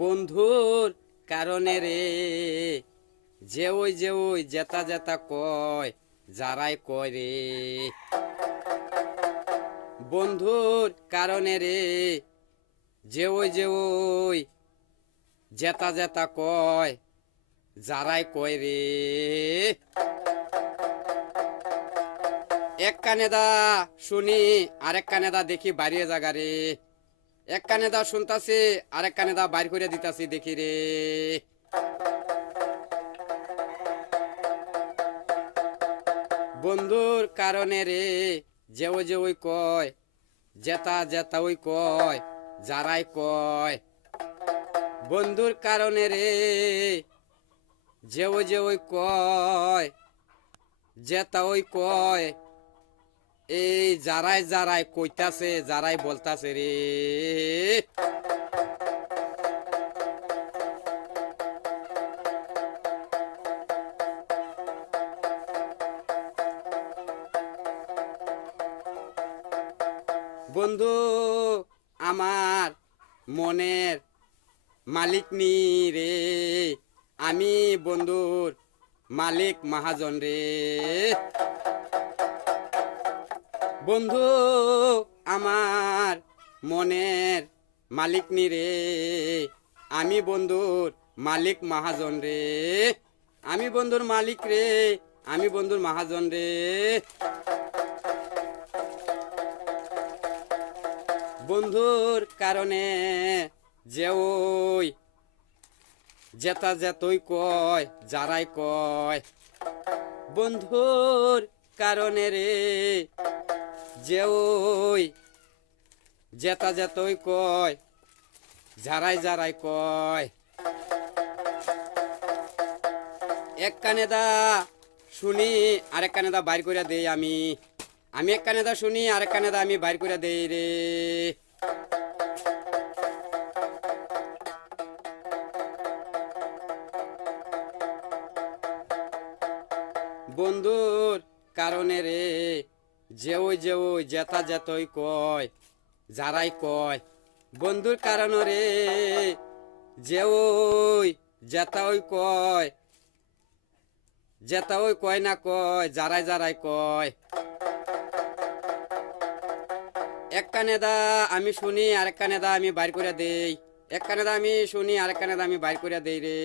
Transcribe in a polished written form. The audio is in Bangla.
বন্ধুর কারণে রে যে ওই জেতা জেতা কয় যারাই কয় রে। বন্ধুর কারণে রে যে ওই জেতা জেতা কয় যারাই কয় রে। এক কানে দা শুনি আরেক কানে দা দেখি বাড়িয়ে জাগা রে। এক কানে দা শুনতাছি আরেক কানে দা বাইর করে দিতাছি দেখি রে। বন্ধুর কারণে রে যে ওই কয় জেতা ওই কয় যারাই কয়। বন্ধুর কারণে রে যে ওই কয় জেতা ওই কয় এই যারাই যারাই কইতাছে যারাই বলতাছে রে। বন্ধু আমার মনের মালিক নি রে, আমি বন্ধুর মালিক মহাজন রে। বন্ধু আমার মনের মালিক নি রে, আমি বন্ধুর মালিক মহাজন রে। আমি বন্ধুর মালিক রে, আমি বন্ধুর মহাজন রে। বন্ধুর কারণে যে ওই জেতা যেতই কয় যারাই কয়। বন্ধুর কারণে রে যে ওই জেতা যেতই কয় যারাই যারাই কয়। এক কানে দা শুনি আরেক কানে দা বাইর করে দেই আমি। আমি এক কানে দা শুনি আরেক কানে দা আমি বাইর করে দেই রে। বন্ধুর কারণে রে যে ওই জেতা যেতই কয় যারাই কয়। বন্ধুর কারণে রে যে ওই জেতা ওই কয় জেতা ওই কয় না কয় যারাই যারাই কয়। এক কানে দা আমি শুনি আরেক কানে দা আমি বাইর করে দেই। এক কানে দা আমি শুনি আরেক কানে দা আমি বাইর করে দেই রে।